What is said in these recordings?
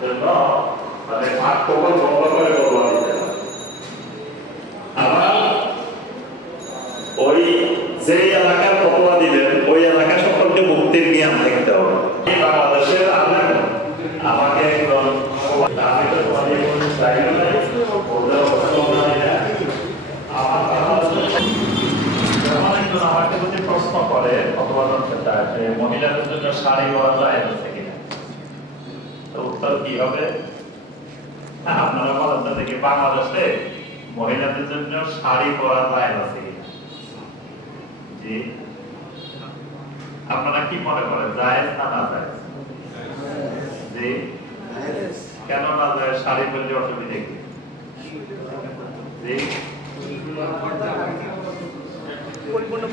জন্য মানে ভাগ কখন বন্ধ করে বলবো আবার ওই যে এলাকার ফতোয়া দিলেন ওই এলাকা সম্পর্কে মুক্তির জ্ঞান থাকতে হবে। বাংলাদেশের আলেম আমাকে একজন আমি তো চাই না আমাকে যদি প্রশ্ন করে ফতোয়া জানতে চায় যে মহিলাদের জন্য শাড়ি পরা যায় আছে কিনা, তো উত্তর কি হবে? আপনারা বলেন তো দেখি বাংলাদেশে মহিলাদের জন্য শাড়ি পরা যায় আছে কিনা? জি, আপনারা কি মনে করেন জায়েজ না না জায়েজ? জি, কেন না জায়েজ? শাড়ি পরলে অসুবিধা কি? জি,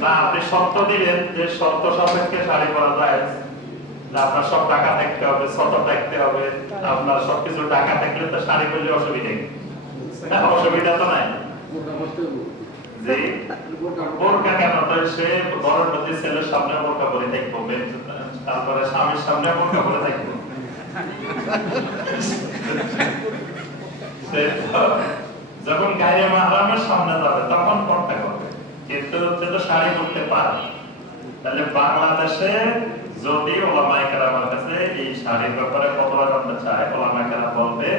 না আপনি শর্ত দিলেন যে শর্ত সাপেক্ষে শাড়ি পরা যায়, আপনার সব টাকা থাকতে হবে, শত থাকতে হবে, আপনার সবকিছু টাকা থাকলে তো শাড়ি পরলে অসুবিধা কি? অসুবিধা তো নাই। জি, বোরকা কেন? তো সে ঘরের মধ্যে ছেলের সামনে বোরকা পরে থাকবে, তারপরে স্বামীর সামনে বোরকা পরে থাকবে, যখন গায়ে মাহরামের সামনে যাবে তখন পর্দা করবে, কিন্তু হচ্ছে তো শাড়ি পরতে পারে। তাহলে বাংলাদেশে যদি ওলামায়ে কেরামের কাছে এই শাড়ির ব্যাপারে ফতোয়া জানতে চায়, ওলামায়ে কেরাম বলবে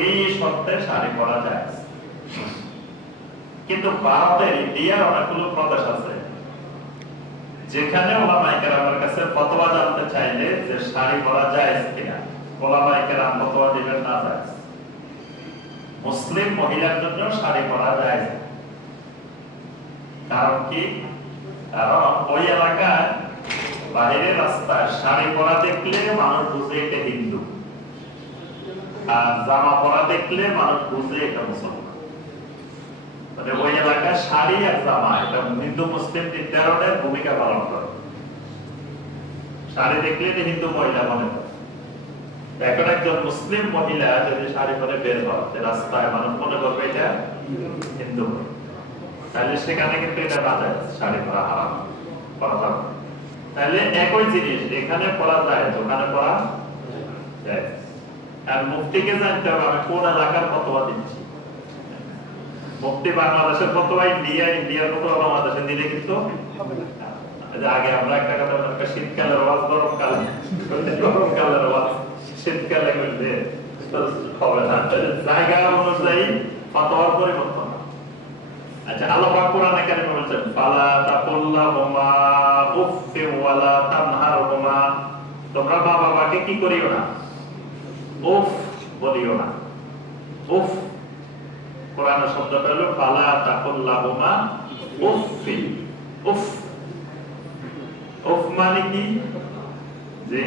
এই শর্তে শাড়ি পরা যায়। কিন্তু ভারতের ইন্ডিয়ার অনেকগুলো প্রদেশ আছে যেখানে ওলামায়ে কেরামের কাছে ফতোয়া জানতে চাইলে যে শাড়ি পরা যায় কিনা, ওলামায়ে কেরাম ফতোয়া দিবেন না যায়। মুসলিম মহিলার জন্য শাড়ি পরা যায়। কারণ কি? কারণ ওই এলাকায় বাইরের রাস্তায় শাড়ি পরা দেখলে মানুষ বুঝে এটা হিন্দু, আর জামা পরা দেখলে মানুষ বুঝে এটা মুসলমান। মানে ওই এলাকায় শাড়ি আর জামা এটা হিন্দু মুসলিম নির্ধারণের ভূমিকা পালন করে। শাড়ি দেখলে এটা হিন্দু মহিলা মনে করে। এখন একজন মুসলিম মহিলা যদি শাড়ি পরে বের হয় রাস্তায়, মানুষ মনে করবে এটা হিন্দু, তাহলে সেখানে কিন্তু এটা বাধা, শাড়ি পরা হারাম, পরা যাবে। তাহলে একই জিনিস এখানে পরা যায়, ওখানে পরা যায়। আর মুফতিকে জানতে হবে আমি কোন এলাকার ফতোয়া দিচ্ছি। মুফতি বাংলাদেশের ফতোয়া ইন্ডিয়া, ইন্ডিয়ার ফতোয়া বাংলাদেশে দিলে কিন্তু আগে আমরা একটা কথা বলতাম শীতকালের ওয়াজ গরমকালে, গরমকালের ওয়াজ শীতকালে করলে হবে না। জায়গা অনুযায়ী ফতোয়ার পরিবর্তন। আচ্ছা, আল্লাহ পাক কোরআনে কারিমে বলেছেন ফালা তাকুল্লাহুমা উফফি ওয়ালা তানহারহুমা, তোমরা মা বাবাকে কি করিও না, উফ বলিও না। উফ কোরআনের শব্দটা হলো ফালা তাকুল্লাহুমা উফফি। উফ, উফ মানে কি? যে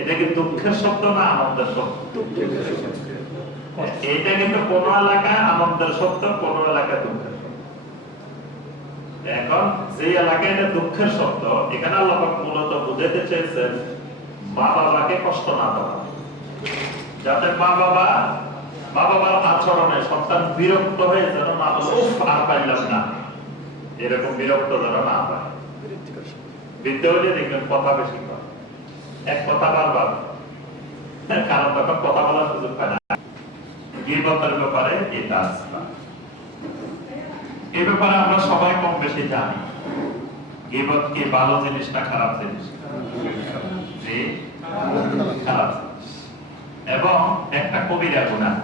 এটা কি দুঃখের শব্দ না আনন্দের শব্দ? এটা কিন্তু কোন এলাকায় আনন্দের শব্দ, কোন এলাকায় দুঃখের শব্দ। এখন যে এলাকায় এটা দুঃখের শব্দ, এখানে আল্লাহ পাক মূলত বুঝাতে চেয়েছেন মা বাবাকে কষ্ট না দেওয়া, যাতে মা বাবার আচরণে সন্তান বিরক্ত হয়ে যেন না বলে উফ আর পাইলাম না, এরকম বিরক্ত যেন না হয়। বৃদ্ধ হলে দেখবেন কথা বেশি কর, এক কথা বারবার, কারণ তখন কথা বলার সুযোগ পায় না। গীবতের ব্যাপারে এটা আছে, এই ব্যাপারে আমরা সবাই কম বেশি জানি। গীবত কি ভালো জিনিস না খারাপ জিনিস? জি, খারাপ জিনিস, এবং একটা কবিরা গুনাহ।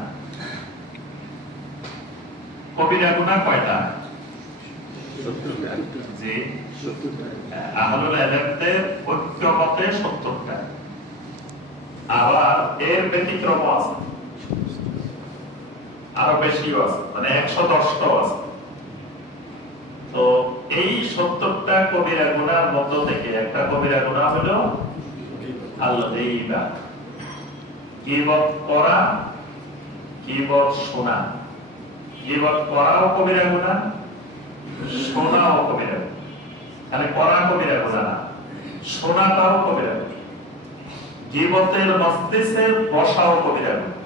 কবিরা গুনাহ কয়টা? জি, আহলুল ইলমদের ঐক্যমতে ৭০টা, আবার এর ব্যতিক্রম আছে, আরো বেশিও আছে, মানে ১১০টাও আছে। তো এই ৭০টা কবিরা গুনার মধ্য থেকে একটা কবিরা গুনাহ হলো আল-গীবা, গীবত করা, গীবত শোনা। গীবত করাও কবিরা গুনাহ, শোনাও কবিরা গুনাহ। মানে করা কবিরা গুনাহ না, শোনাটাও কবিরা গুনাহ। গীবতের মজলিসে বসাও কবিরা গুনাহ।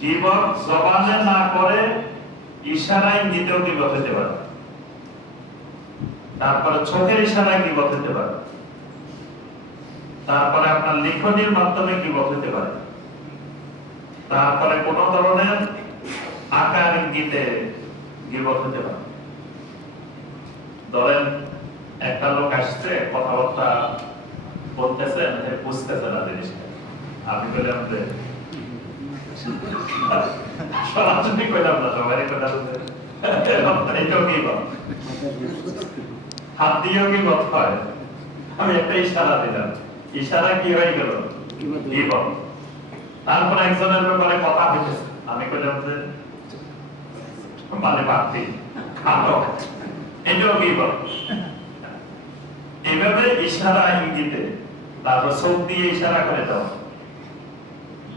গীবত জবানে না করে ইশারায় দিতেও গীবত হতে পারে, তারপরে চোখের ইশারায় গীবত হতে পারে। তারপরে আপনার লিখনির মাধ্যমে গীবত হতে পারে, তারপরে কোন ধরনের আকার ইঙ্গিতে গীবত হতে পারে। ধরেন একটা লোক আসছে, কথাবার্তা বলতেছেন, বুঝতেছে না জিনিসটা, আমি বললাম যে সরাসরি কইলাম না, সবাই কইলাম এটাও গীবত, হাত দিয়েও গীবত হয়। আমি একটা ইশারা দিলাম, ইশারা কি হয়ে গেল? গীবত। তারপর একজনের ব্যাপারে কথা হইতেছে, আমি কইলাম যে মানে বাড়তি খাটো, এটাও গীবত। এভাবে ইশারা ইঙ্গিতে, তারপর চোখ দিয়ে ইশারা করে দাও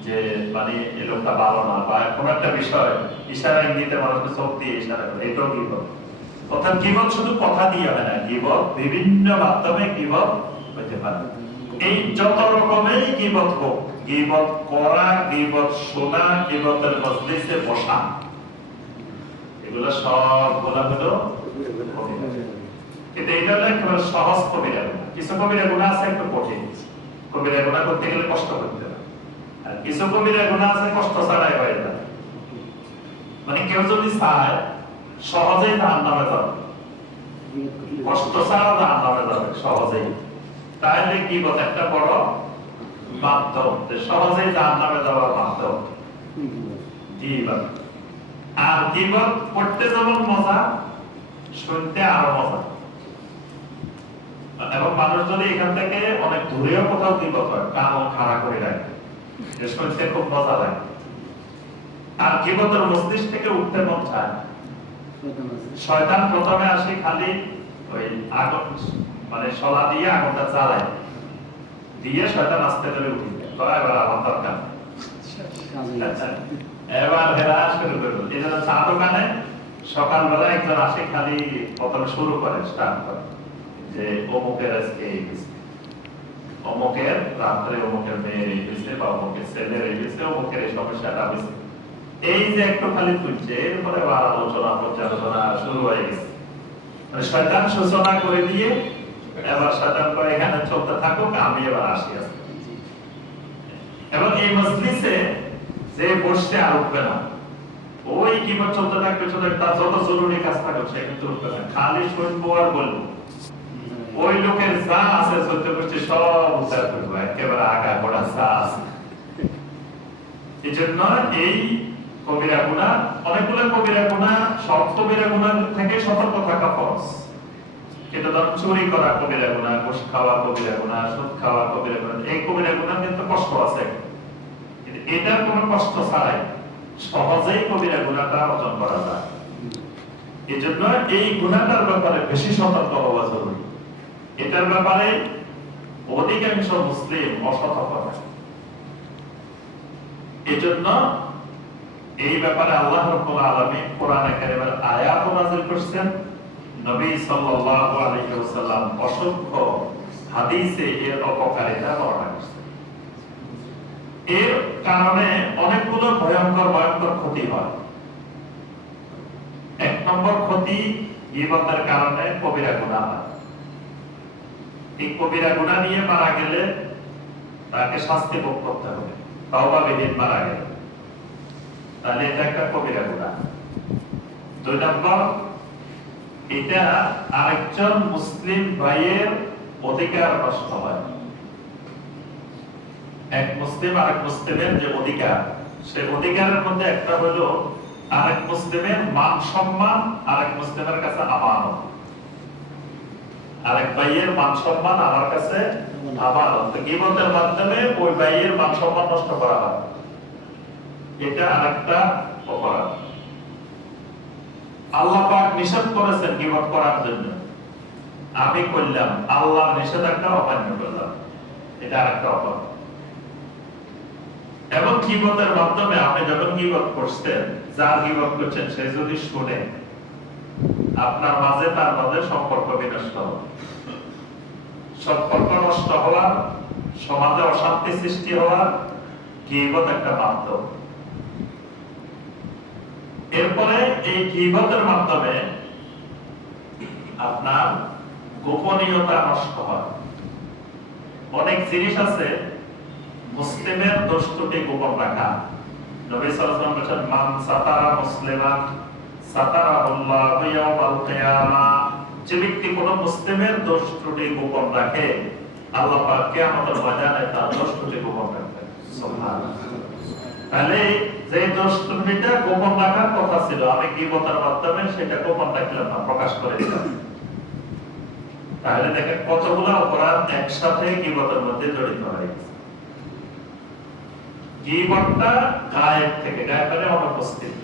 যে মানে এই লোকটা ভালো না, বা কোন একটা বিষয় ইশারা ইঙ্গিতে মানুষকে চোখ দিয়ে ইশারা করে, এটাও গীবত। অর্থাৎ গীবত শুধু কথা দিয়ে হয় না, গীবত বিভিন্ন মাধ্যমে গীবত হতে পারে। এই যত রকমের গীবত হোক, গীবত করা, গীবত শোনা, গীবতের মজলিসে বসা, এগুলো সবগুলা হলো কবিরা। কিন্তু এটা হলো একেবারে সহজ কবিরা গুনাহ। কিছু কবিরা গুনাহ আছে একটু কঠিন, কবিরা গুনাহ করতে গেলে কষ্ট করতে হয়। আর কিছু কবিরা গুনাহ আছে কষ্ট ছাড়াই হয়ে যায়। মানে কেউ যদি চায় সহজেই জাহান্নামে যাবে, কষ্ট ছাড়া জাহান্নামে যাবে সহজেই, তাহলে গীবত একটা বড় মাধ্যম, সহজেই জাহান্নামে যাওয়ার মাধ্যম গীবত। আর গীবত করতে যেমন মজা, শুনতে আরো মজা। এবং মানুষ যদি এখান থেকে অনেক দূরেও কোথাও গীবত হয়, কান খাড়া করে রাখে, শুনতে খুব মজা লাগে। আর গীবতের মস্তিষ্ক থেকে উঠতে মন চায়। শয়তান প্রথমে আসে খালি ওই আগুন, মানে শলা দিয়ে আগুনটা জ্বালায়, দিয়ে শয়তান আস্তে করে উঠে যায়, এবার আমার দরকার। এবার হেরা শুরু করলো। এই জন্য চা দোকানে সকালবেলা একজন আসে, খালি প্রথমে শুরু করে, স্টার্ট করে যে অমুকের আজকে এই হয়েছে, অমুকের রাত্রে অমুকের মেয়ের এই হয়েছে, বা অমুকের ছেলের এই হয়েছে, অমুকের এই সমস্যাটা হয়েছে। এই যে একটু খালি তুলছে, এরপরে আবার আলোচনা পর্যালোচনা শুরু হয়ে গেছে। মানে শয়তান সূচনা করে দিয়ে এবার শয়তান করে এখানে চলতে থাকুক, আমি এবার আসি আসি। এবং এই মজলিসে যে বসতে আর উঠবে না, ওই কিংবা চলতে থাকবে, তার যত জরুরি কাজ থাকবে সে কিন্তু উঠবে না, খালি শুনবো আর বলবো। ওই লোকের যা আছে চলতে করছে সব উদ্ধার করবো, একেবারে আগা গোড়া যা আছে। এই জন্য এই কবিরা গুনাহ, অনেকগুলো কবিরা গুনাহ, সব কবিরা গুনাহ থেকে সতর্ক থাকা ফরজ। কিন্তু ধরুন চুরি করা কবিরা গুনাহ, ঘুষ খাওয়া কবিরা গুনাহ, সুদ খাওয়া কবিরা গুনাহ, এই কবিরা গুনাহ কিন্তু কষ্ট আছে, কিন্তু এটার কোনো কষ্ট ছাড়াই সহজেই কবিরা গুনাহটা অর্জন করা যায়। এই জন্য এই গুনাহটার ব্যাপারে বেশি সতর্ক হওয়া জরুরি। এটার ব্যাপারে অধিকাংশ মুসলিম অসতর্ক থাকে। এই জন্য এই ব্যাপারে আল্লাহ রাব্বুল আলামিন কোরআনে কারীমের আয়াত নাযিল করেছেন, নবী সাল্লাল্লাহু আলাইহি ওয়াসাল্লাম অসংখ্য হাদিসে এর অপকারিতা বর্ণনা করেছেন। এর কারণে অনেকগুলো ভয়ঙ্কর ভয়ঙ্কর ক্ষতি হয়। এক নম্বর ক্ষতি, গীবতের কারণে কবিরা গুনাহ হয়। এই কবিরা গুনাহ নিয়ে মারা গেলে তাকে শাস্তি ভোগ করতে হবে, তওবা বিহীন মারা গেলে, তাহলে এটা একটা কবিরা গুনাহ। দুই নম্বর, এটা আরেকজন মুসলিম ভাইয়ের অধিকার নষ্ট হয়। এক মুসলিম আরেক মুসলিমের যে অধিকার, সেই অধিকারের মধ্যে একটা হলো আরেক মুসলিমের মান সম্মান, আরেক মুসলিমের কাছে আমানত। আরেক ভাইয়ের মান সম্মান আমার কাছে আমানত, গীবতের মাধ্যমে ওই ভাইয়ের মান সম্মান নষ্ট করা হয়, এটা আরেকটা অপরাধ। আল্লাহ পাক নিষেধ করেছেন গীবত করার জন্য, আমি করলাম, আল্লাহর নিষেধাজ্ঞা অমান্য করলাম, এটা আরেকটা অপরাধ। এবং গীবতের মাধ্যমে আপনি যখন গীবত করছেন, যার গীবত করছেন সে যদি শুনে, আপনার মাঝে তার মাঝে সম্পর্ক বিনষ্ট হবে। সম্পর্ক নষ্ট হওয়ার, সমাজে অশান্তি সৃষ্টি হওয়ার গীবত একটা মাধ্যম। এরপরে এই গীবতের মাধ্যমে আপনার গোপনীয়তা নষ্ট হয়। অনেক জিনিস আছে মুসলিমের দোষ ত্রুটি গোপন রাখা। নবী সাল্লাল্লাহু আলাইহি ওয়াসাল্লাম বলেছেন, মান সাতারা মুসলিমান সাতারাহুল্লাহু ইয়াওমাল কিয়ামাহ। যে ব্যক্তি কোন মুসলিমের দোষ ত্রুটি গোপন রাখে, আল্লাহ পাক কিয়ামতের ময়দানে তার দোষ ত্রুটি গোপন রাখবেন। সুবহানাল্লাহ। তাহলে যে দোষ ত্রুটিটা গোপন রাখার কথা ছিল, আমি গীবতের মাধ্যমে সেটা গোপন রাখলাম না, প্রকাশ করে দিলাম। তাহলে দেখেন কতগুলো অপরাধ একসাথে গীবতের মধ্যে জড়িত হয়ে গেছে। গীবতটা গায়েব থেকে, গায়েব মানে অনুপস্থিত,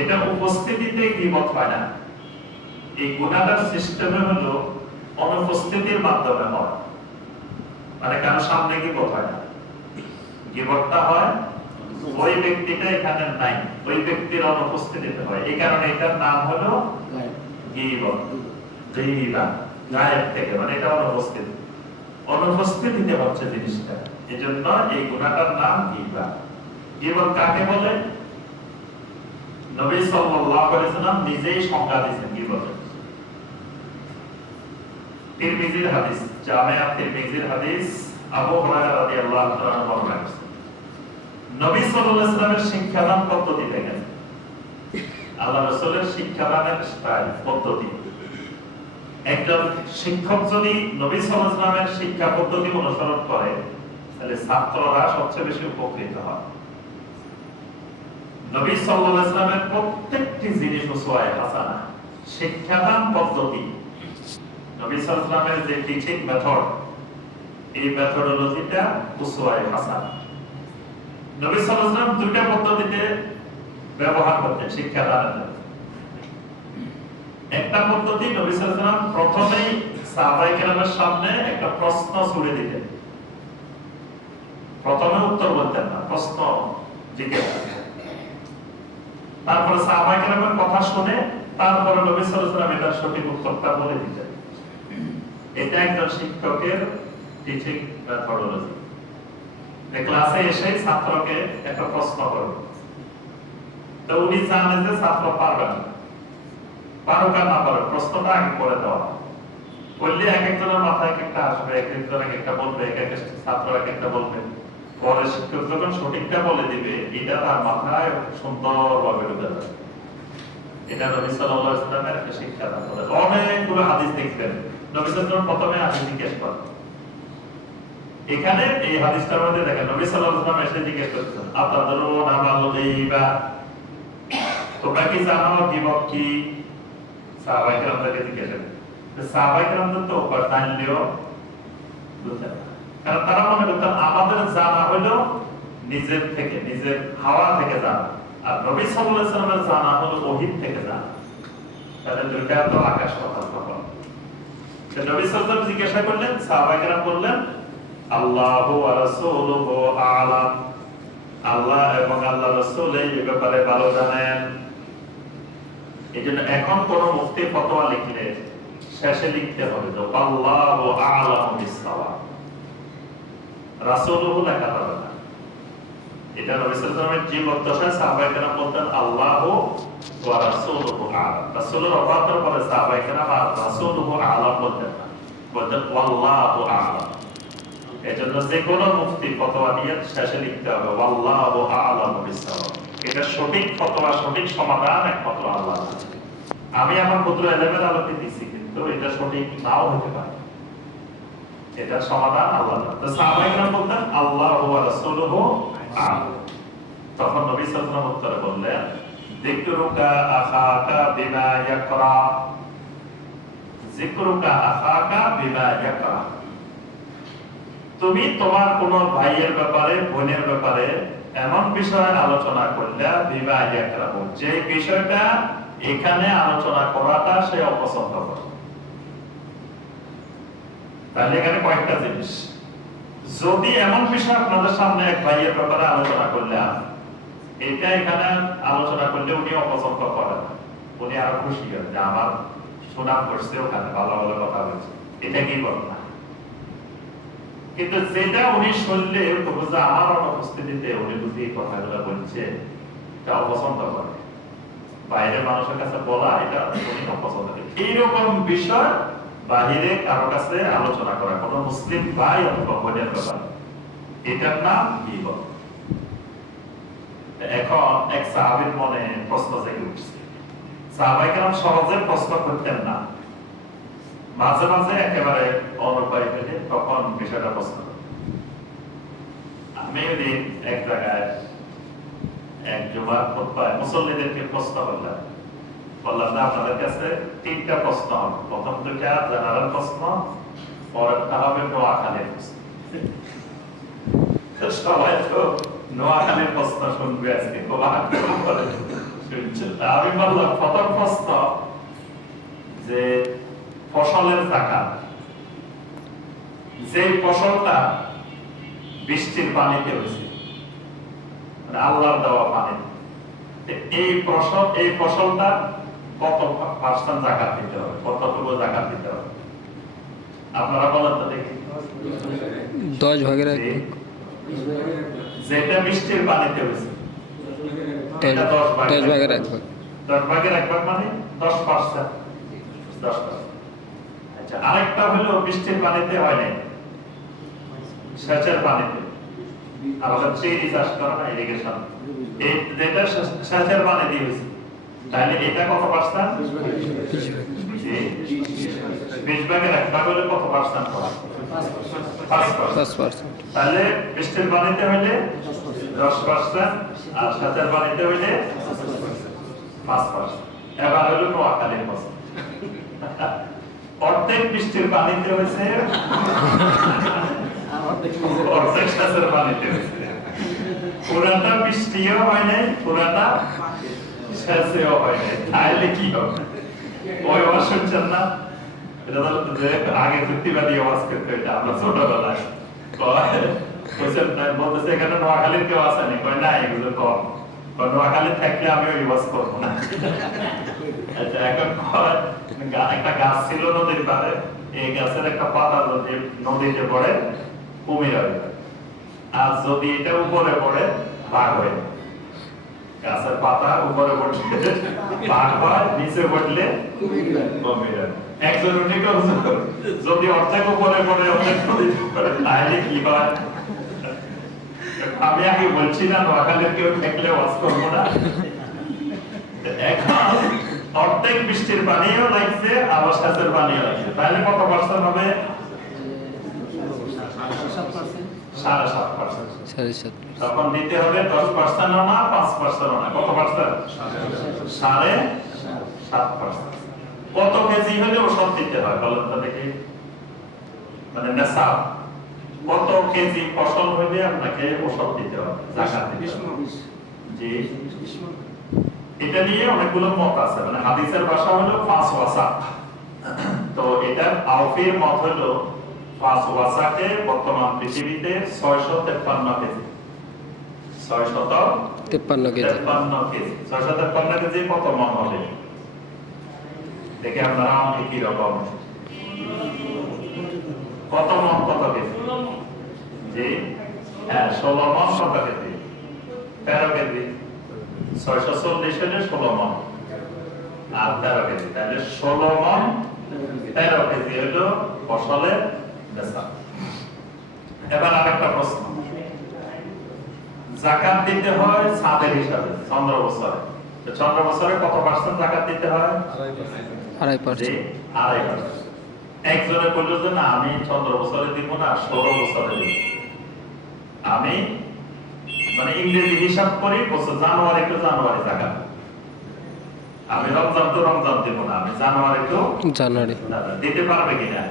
এটা উপস্থিতিতে গীবত হয় না। এই গুনাহটার সিস্টেমে হলো অনুপস্থিতির মাধ্যমে হয়, মানে কারো সামনে গীবত হয় না। গীবতটা হয় ওই ব্যক্তিটা এখানে নাই, ওই ব্যক্তির অনুপস্থিতিতে হয়। এই কারণে এটার নাম হলো গীবত। গীবা গায়েব থেকে, মানে এটা অনুপস্থিত, অনুপস্থিতিতে হচ্ছে জিনিসটা। এজন্য এই গুনাহটার নাম গীবা। গীবত কাকে বলে? নবী সাল্লাল্লাহু আলাইহি ওয়াসাল্লাম নিজেই সংজ্ঞা দিয়েছেন গীবতের। তিরমিজির হাদিস, জামিয়া তিরমিজির হাদিস, আবু হুরায়রা রাদিয়াল্লাহু তাআলা বর্ণনা করেছেন, নবী সাল্লাল্লাহু আলাইহি ওয়াসাল্লামের শিক্ষাদান পদ্ধতি দেখেন। আল্লাহ রাসূলের শিক্ষাদানের স্টাইল, পদ্ধতি। একজন শিক্ষক যদি নবী সাল্লাল্লাহু আলাইহি ওয়াসাল্লামের শিক্ষা পদ্ধতি অনুসরণ করে, তাহলে ছাত্ররা সবচেয়ে বেশি উপকৃত হয়। নবী সাল্লাল্লাহু আলাইহি ওয়াসাল্লামের প্রত্যেকটি জিনিস উসওয়ায়ে হাসানা, শিক্ষাদান পদ্ধতি, নবী সাল্লাল্লাহু আলাইহি ওয়াসাল্লামের যে টিচিং মেথড, এই মেথডোলজিটা উসওয়ায়ে হাসানা। নবী সাল্লাল্লাহু আলাইহি ওয়াসাল্লাম দুইটা পদ্ধতিতে ব্যবহার করতেন শিক্ষাদানের জন্য। একটা পদ্ধতি, নবী সাল্লাল্লাহু আলাইহি ওয়াসাল্লাম প্রথমেই সাহাবায়ে কেরামের সামনে একটা প্রশ্ন ছুড়ে দিতেন। প্রথমে উত্তর বলতেন না, প্রশ্ন জিজ্ঞেস করতেন। তারপরে সাহাবায়ে কেরামের কথা শুনে তারপরে নবী সাল্লাল্লাহু আলাইহি ওয়াসাল্লাম এটার সঠিক উত্তরটা বলে দিতেন। এটা একজন শিক্ষকের টিচিং মেথডোলজি। ক্লাসে এসে ছাত্রকে একটা প্রশ্ন করবে, তো উনি জানেন যে ছাত্র পারবে না, পারুক আর না পারুক, প্রশ্নটা আগে করে দেওয়া। বললে এক একজনের মাথায় এক একটা আসবে, এক একজন এক একটা বলবে, এক এক ছাত্র এক একটা বলবে। পরে শিক্ষক যখন সঠিকটা বলে দিবে, এটা তার মাথায় সুন্দরভাবে ঢুকে যাবে। এটা নবী সাল্লাল্লাহু আলাইহি ওয়াসাল্লামের একটা শিক্ষা। অনেকগুলো হাদিস দেখবেন, নবী সাল্লাল্লাহু আলাইহি ওয়াসাল্লাম প্রথমে হাদিস জিজ্ঞেস করেন। এখানে এই হাদিসটার মধ্যে দেখেন নবী সাল্লাল্লাহু আলাইহি ওয়াসাল্লাম এসে জিজ্ঞেস করতেছেন, আতাদরুনা মাল গীবা, তোমরা কি জানো গীবত কি? সাহাবায়ে কেরামদেরকে জিজ্ঞেস করেন। সাহাবায়ে কেরামদের তো জানলেও বুঝলেন, কারণ তারা মনে করতেন আমাদের জানা হলো নিজের থেকে, নিজের হাওয়া থেকে জানা, আর নবী সাল্লাল্লাহু আলাইহি ওয়াসাল্লামের জানা হলো ওহী থেকে জানা। তাহলে দুইটা তো আকাশ পাতাল তফাৎ। নবী সাল্লাল্লাহু আলাইহি ওয়াসাল্লাম জিজ্ঞাসা করলেন, সাহাবায়ে কেরাম বললেন, আল্লাহু ওয়া রাসূলুহু আ'লাম, আল্লাহ এবং আল্লাহর রাসূল এই ব্যাপারে ভালো জানেন। এজন্য এখন কোন মুফতি ফতোয়া লিখলে শেষে লিখতে হবে যে আল্লাহু আ'লামু বিস-সাওয়াব, রাসূলুহু লেখা হবে না। এটা নবী সাল্লাল্লাহু আলাইহি ওয়াসাল্লামের জীবন দশায় সাহাবায়ে কেরাম বলতেন আল্লাহু ওয়া রাসূলুহু আ'লাম। রাসূলের ওফাতের পরে সাহাবায়ে কেরাম আর রাসূলুহু আ'লাম বলতেন না, বলতেন আল্লাহু আ'লাম। এজন্য যে কোন মুফতি ফতোয়া দিয়ে শেষে লিখতে হবে আল্লাহু আ'লামু বিস-সাওয়াব। এটা সঠিক ফতোয়া, সঠিক সমাধান একমাত্র আল্লাহ জানেন। আমি আমার পুত্র এলেমের আলোকে দিছি, কিন্তু এটা সঠিক নাও হতে পারে, এটা সমাধান আল্লাহ জানেন। তো সাহাবায়ে কেরাম বলতেন আল্লাহু ওয়া রাসূলুহু আ'লাম। তখন নবী সাল্লাল্লাহু আলাইহি ওয়াসাল্লাম উত্তরে বললেন, যিকরুকা আখাকা বিমা ইয়াকরা, যিকরুকা আখাকা বিমা ইয়াকরা, তুমি তোমার কোন ভাইয়ের ব্যাপারে, বোনের ব্যাপারে এমন বিষয়ে আলোচনা করলে বিমা ইয়াকরা, যে বিষয়টা এখানে আলোচনা করাটা সে অপছন্দ করে। তাহলে এখানে কয়েকটা জিনিস, যদি এমন বিষয় আপনাদের সামনে এক ভাইয়ের ব্যাপারে আলোচনা করলাম, এটা এখানে আলোচনা করলে উনি অপছন্দ করেন, উনি আরো খুশি হন যে আমার সুনাম করছে, ওখানে ভালো ভালো কথা বলছে, এটা কি ঘটনা। কিন্তু যেটা উনি শুনলে বুঝে আমার অনুপস্থিতিতে উনি বুঝি এই কথাগুলো বলছে, এটা অপছন্দ করে, বাইরের মানুষের কাছে বলা এটা উনি অপছন্দ করে। এইরকম বিষয় বাহিরে কারো কাছে আলোচনা করা, কোন মুসলিম ভাই অথবা বোনের ব্যাপার, এটার নাম গীবত। এখন এক সাহাবীর মনে প্রশ্ন জেগে উঠছে। সাহাবায়ে কেরাম সহজে প্রশ্ন করতেন না, মাঝে মাঝে একেবারে অনুপায় পেলে তখন বিষয়টা প্রশ্ন করতেন। আমি ওইদিন এক জায়গায় এক জুমার খুতবায় মুসল্লিদেরকে প্রশ্ন করলাম, বললাম না আপনাদের কাছে 3টা প্রশ্ন হবে, প্রথম 2টা জেনারেল প্রশ্ন, পরেরটা হবে নোয়াখালীর প্রশ্ন। সবাই তো নোয়াখালীর প্রশ্ন শুনবে আজকে, খুব আগ্রহ করে শুনছে। আমি বললাম প্রথম প্রশ্ন যে ফসলের জাকাত, যে ফসলটা বৃষ্টির পানিতে হয়েছে, আল্লাহর দেওয়া পানি, এই ফসলটা কত পার্সেন্ট জাকাত দিতে হবে, কতটুকু জাকাত দিতে হবে? আপনারা বলেন তো দেখি। 10 ভাগের 1 যেটা বৃষ্টির পানিতে হয়েছে 10 ভাগের 1 ভাগ। 10 ভাগের 1 ভাগ মানে 10%। 10%। আচ্ছা, আরেকটা হলো বৃষ্টির পানিতে হয় নাই, সেচের পানিতে, আমাদের চেরি চাষ করা না, ইরিগেশন, এই যেটা সেচের পানি দিয়ে হয়েছে, তাহলে এটা কত পার্সেন্ট? 20 ভাগের 1 ভাগ হলে কত পার্সেন্ট হয়? 5%। তাহলে বৃষ্টির পানিতে হইলে 10% আর সেচের পানিতে হইলে 5%। এবার হলো নোয়াখালীর প্রশ্ন। অর্ধেক বৃষ্টির পানিতে হয়েছে, অর্ধেক সেচের পানিতে হয়েছে, পুরাটা বৃষ্টিও হয় নাই, পুরাটা সেচেও হয় নাই, তাহলে কি হবে? ওই আওয়াজ শুনছেন না? এটা তো যে আগে যুক্তিবাদী আওয়াজ করতে হইতো, আমরা ছোটবেলায় বলতেছে এখানে নোয়াখালীর কেউ আসেনি, কয় না এগুলো কম, নোয়াখালী থাকলে আমি ওই আওয়াজ করবো না। আচ্ছা, এখন একটা গাছ ছিল নদীর পাড়ে, এই গাছের একটা পাতা যদি নদীতে পড়ে কুমির হয়, আর যদি এটা উপরে পড়ে বাঘ হয়। গাছের পাতা উপরে পড়লে বাঘ হয়, নিচে পড়লে কুমির হয়। একজন উনি যদি অর্ধেক উপরে পড়ে অর্ধেক নদীতে পড়ে তাহলে কি হয়? আমি আগে বলছি না নোয়াখালীর কেউ থাকলে ওয়াজ করবো না। এখন অর্ধেক বৃষ্টির পানিও লাগছে, আবার সেচের পানিও লাগছে, তাহলে কত পার্সেন্ট হবে? 7.5%। তখন দিতে হবে 10% না 5% না, কত পার্সেন্ট? 7.5%। কত কেজি হলে ওষুধ দিতে হয় বলেন তো দেখি, মানে নেশাব কত কেজি ফসল হইলে আপনাকে ওষুধ দিতে হবে, জাকাত দিতে হবে? জি, এটা নিয়ে অনেকগুলো মত আছে, মানে হাদিসের ভাষা হলো 5 ওয়াসাক। তো এটা আরফির মত হলো 5 ওয়াসাকে বর্তমান পৃথিবীতে 653 কেজি। 653 কেজি। 653 কেজি কত মন হবে? দেখে আপনারা আমাকে কি রকম, কত মন কত কেজি? জি, হ্যাঁ, 16 মন কত কেজি? 13 কেজি। 640 হলে 16 মন আর 13 কেজি, তাহলে 16 মন 13 কেজি হলো ফসলের নেশাব। এবার আরেকটা প্রশ্ন, জাকাত দিতে হয় ছাদের হিসাবে, চন্দ্র বছরে। চন্দ্র বছরে কত পার্সেন্ট জাকাত দিতে হয়? 2.5%। একজনে বলল যে না আমি চন্দ্র বছরে দিব না, 16 বছরে দিব। আমি মানে ইংরেজি হিসাব করি, বছর জানুয়ারি টু জানুয়ারি জাকাত, আমি রমজান তো রমজান দিব না, আমি জানুয়ারি টু জানুয়ারি দিতে পারবে কিনা?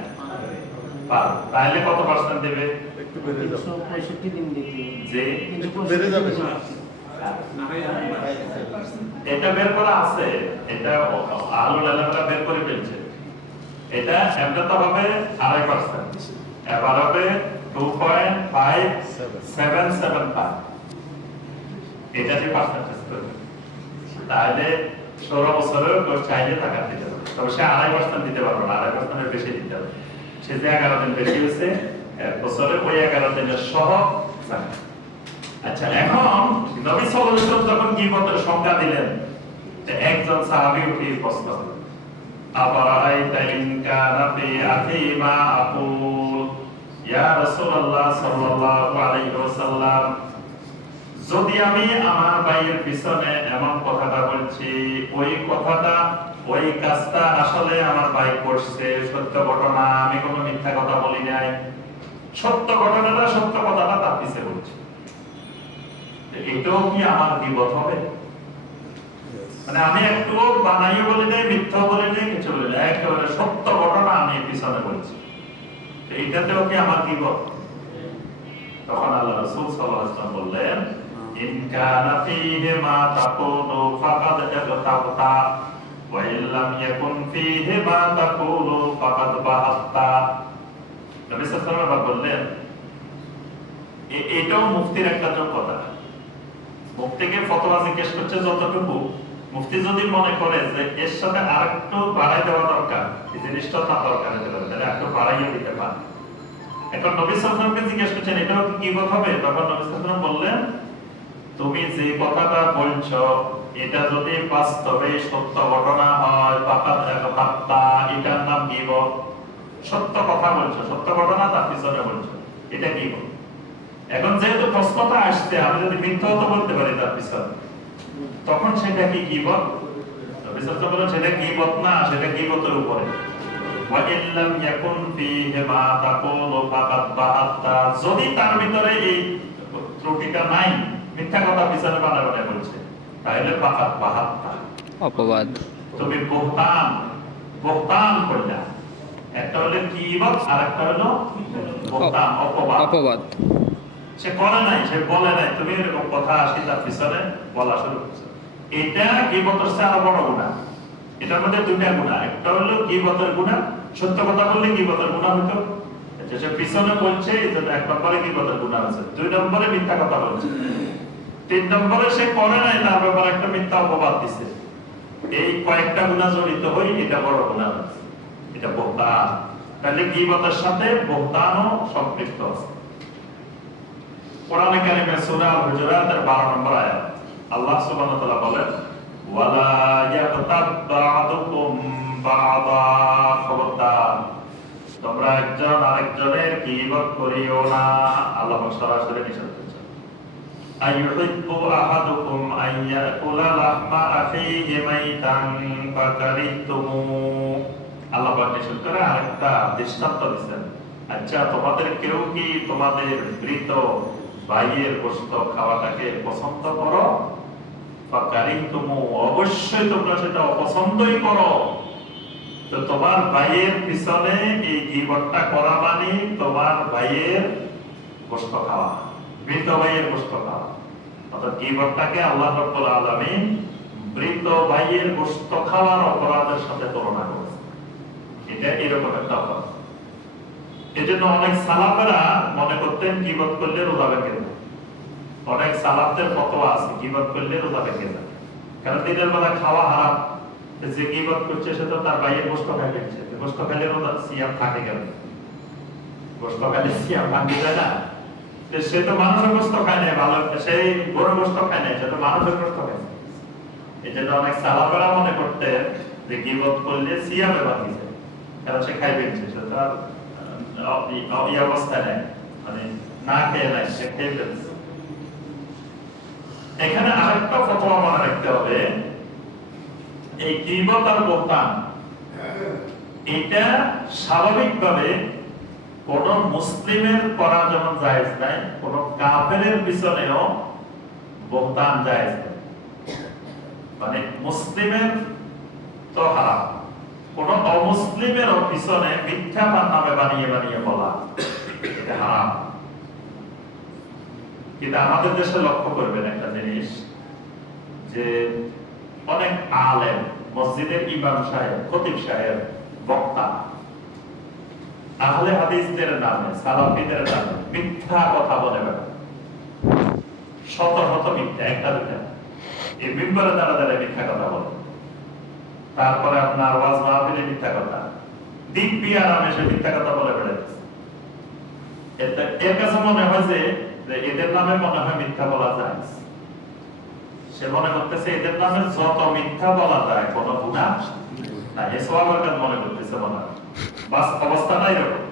পারবে। তাহলে কত পার্সেন্ট দেবে? একটু বেড়ে যাবে, 165 দিন দিতে, যে একটু বেড়ে যাবে। এটা বের করা আছে, এটা আলুল আলামরা বের করে ফেলছে। এটা এমটা তো হবে 2.5%, এবার হবে 2.5775। এটা যে পার্সেন্টেজ করবে, তাহলে 16 বছরেও চাইলে টাকা দিতে হবে, তবে সে 2.5% দিতে পারবে না, 2.5% বেশি দিতে হবে। সে যে 11 দিন বেশি হয়েছে এক বছরে, ওই 11 দিনের সহ। আচ্ছা, এখন নবী সাল্লাল্লাহু আলাইহি ওয়াসাল্লাম যখন গীবতের সংজ্ঞা দিলেন, একজন সাহাবী উঠে প্রশ্ন করলেন, আফারাআইতা ইন কানা ফি আখি মা আকুল, ইয়া রাসূলুল্লাহ সাল্লাল্লাহু আলাইহি ওয়াসাল্লাম, যদি আমি আমার ভাইয়ের পিছনে এমন কথাটা বলছি, ওই কথাটা ওই কাজটা আসলে আমার ভাই করছে, সত্য ঘটনা, আমি কোনো মিথ্যা কথা বলি নাই, সত্য ঘটনাটা সত্য কথাটা তার পিছে বলছি, এটাও কি আমার গীবত হবে? মানে আমি একটু বানাইও বলি নাই, মিথ্যা বলি নাই, কিছু বলি নাই, একেবারে সত্য ঘটনা আমি পিছনে বলছি, এইটাতেও কি আমার গীবত? তখন আল্লাহ রাসূল সাল্লাল্লাহু আলাইহি ওয়াসাল্লাম বললেন, ইন কানা ফীহি মা তাকুলু ফাকাদ ইগতাবতা ওয়া ইন লাম ইয়াকুন ফীহি মা তাকুলু ফাকাদ বাহাত্তা। নবী সাল্লাল্লাহু আলাইহি ওয়াসাল্লাম বললেন, এটাও মুফতির একটা যোগ্যতা। মুফতিকে ফতোয়া জিজ্ঞেস করছে যতটুকু, মুফতি যদি মনে করে যে এর সাথে আরেকটু বাড়াই দেওয়া দরকার, এই জিনিসটা তার দরকার হতে পারে, তাহলে একটু বাড়াইয়ে দিতে পারে। এখন নবী সাল্লাল্লাহু আলাইহি ওয়াসাল্লামকে জিজ্ঞেস করছেন এটাও কি গীবত হবে? তখন নবী সাল্লাল্লাহু আলাইহি ওয়াসাল্লাম বললেন, তুমি যে কথাটা বলছো এটা যদি বাস্তবে সত্য ঘটনা হয়, এটার নাম গীবত। সত্য কথা বলছো, সত্য ঘটনা তার পিছনে বলছো, এটা গীবত। এখন যেহেতু প্রশ্নটা আসছে, আমি যদি মিথ্যা কথা বলতে পারি তার পিছনে, তখন সেটা কি গীবত? নবী সাল্লাল্লাহু আলাইহি ওয়াসাল্লাম বলেন সেটা গীবত না, সেটা গীবতের উপরে। ওয়া ইন লাম ইয়াকুন ফীহি মা তাকুলু ফাকাদ বাহাত্তা, যদি তার ভিতরে এই ত্রুটিটা নাই, মিথ্যা কথা পিছনে বানাবানা বলছে, তাহলে ফাকাদ বাহাত্তা, অপবাদ। তুমি বহতান করলা। একটা হলো গীবত আর একটা হলো বহতান, অপবাদ। সে করে নাই, সে বলে নাই, তুমি এরকম কথা আসি তার পিছনে বলা শুরু করছো, এটা গীবতের চেয়ে আরো বড় গুনাহ। এটার মধ্যে দুইটা গুনাহ, একটা হলো গীবতের গুনাহ, সত্য কথা বললে গীবতের গুনাহ হতো, সে পিছনে বলছে এটা এক নম্বরে গীবতের গুনাহ আছে, দুই নম্বরে মিথ্যা কথা বলছে, তিন নম্বরে সে করে নাই, তার ব্যাপারে একটা মিথ্যা অপবাদ দিছে। এই কয়েকটা গুনাহ জড়িত হই, এটা বড় গুনাহ, এটা বহতান। তাহলে গীবতের সাথে বহতানও সম্পৃক্ত আছে। কোরআনে কারিমে সূরা আল-হুজুরাতের 12 নম্বর আয়াত আল্লাহ সুবহানাহু ওয়া তাআলা বলেন, ওয়ালা ইয়াগতাব বা'দুকুম বা'দা, খবরদার তোমরা একজন আরেকজনের গীবত করিও না। আল্লাহ সরাসরি নিষেধ করেছেন। আইয়ুহিব্বু আহাদুকুম আইয়াকুলা লাহমা আখিহি মাইতান ফাকারিহতুমু, আল্লাহ পাক নিষেধ করে আরেকটা দৃষ্টান্ত দিয়েছেন। আচ্ছা, তোমাদের কেউ কি তোমাদের মৃত ভাইয়ের গোশত খাওয়াটাকে পছন্দ করো? ফাকারিহতুমু, অবশ্যই তোমরা সেটা অপছন্দই করো। তো তোমার ভাইয়ের পিছনে এই গীবতটা করা মানে তোমার ভাইয়ের গোশত খাওয়া, মৃত ভাইয়ের গোশত খাওয়া। অর্থাৎ গীবতটাকে আল্লাহ রাব্বুল আলামিন মৃত ভাইয়ের গোশত খাওয়ার অপরাধের সাথে তুলনা করেছে। এটা এরকম একটা অপরাধ। এজন্য অনেক সালাফেরা মনে করতেন গীবত করলে রোজা ভেঙে যায়। অনেক সালাফদের ফতোয়া আছে গীবত করলে রোজা ভেঙে যায়, কারণ দিনের বেলা খাওয়া হারাম। যে গীবত করছে সে তো তার ভাইয়ের গোশত খাই ফেলছে, গোশত খাইলে রোজা সিয়াম থাকে কেন? গোশত খাইলে সিয়াম ভাঙে যায় না? সে তো মানুষের গোশত খায় নাই, ভালো সেই গরুর গোশত খায় নাই, সে তো মানুষের গোশত খায়। এই জন্য অনেক সালাফেরা মনে করতেন যে গীবত করলে সিয়ামে ভাঙে যায়, কারণ সে খাই ফেলছে, সে তো আর এই অবস্থায় নাই, মানে না খেয়ে নাই, সে খেয়ে ফেলছে। এখানে আরেকটা ফতোয়া মনে রাখতে হবে, এই গীবত আর বহতান এটা স্বাভাবিকভাবে কোন মুসলিমের করা যেমন জায়েজ নাই, কোন কাফেরের পিছনেও বহতান জায়েজ নাই। মানে মুসলিমের তো হারাম, কোন অমুসলিমের পিছনে মিথ্যা নামে বানিয়ে বানিয়ে বলা এটা হারাম। কিন্তু আমাদের দেশে লক্ষ্য করবেন একটা জিনিস, যে অনেক আলেম, মসজিদের ইমাম সাহেব, খতিব সাহেব, বক্তা আহলে হাদিসদের নামে, সালাফিদের নামে মিথ্যা কথা বলে বেড়ায়, শত শত মিথ্যা, একটা দুটা, এই মিম্বরে দ্বারা দ্বারা মিথ্যা কথা বলে। তারপরে আপনার ওয়াজ মাহফিলে মিথ্যা কথা, দিব্যি আরামে সে মিথ্যা কথা বলে বেড়াইতেছে। এর কাছে মনে হয় যে এদের নামে মনে হয় মিথ্যা বলা যায়, সে মনে করতেছে এদের নামে যত মিথ্যা বলা যায় কোনো গুনাহ না এই সওয়াবের কাজ মনে করতেছে মনে হয়। বাস অবস্থা নাই এরকম।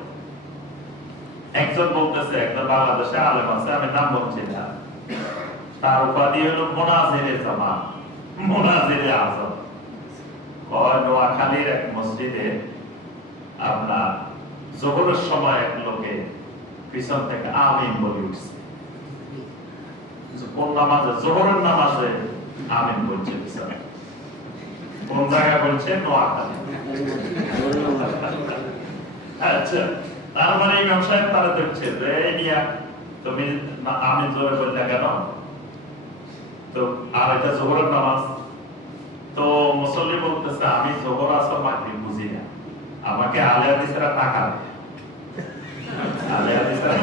একজন বলতেছে একজন বাংলাদেশে আলেম আছে, আমি নাম বলছি না, তার উপাধি হলো মোনাজিরে জামান, মোনাজিরে আজম। নোয়াখালীর এক মসজিদে আপনার জোহরের সময় এক লোকে পিছন থেকে আমিন বলে উঠছে। কোন নামাজে? জোহরের নামাজে আমিন বলছে পিছনে। কোন জায়গায় বলছে? নোয়াখালী। আচ্ছা, তার মানে ইমাম সাহেব তারা দেখছে যে এই নিয়া তুমি আমিন জোরে বললে কেন? তো আর এটা জোহরের নামাজ। তো মুসল্লি বলতেছে আমি জোহর আসর মাগরিব বুঝি না, আমাকে আলে হাদিসেরা টাকা দেয়, আলে হাদিসেরা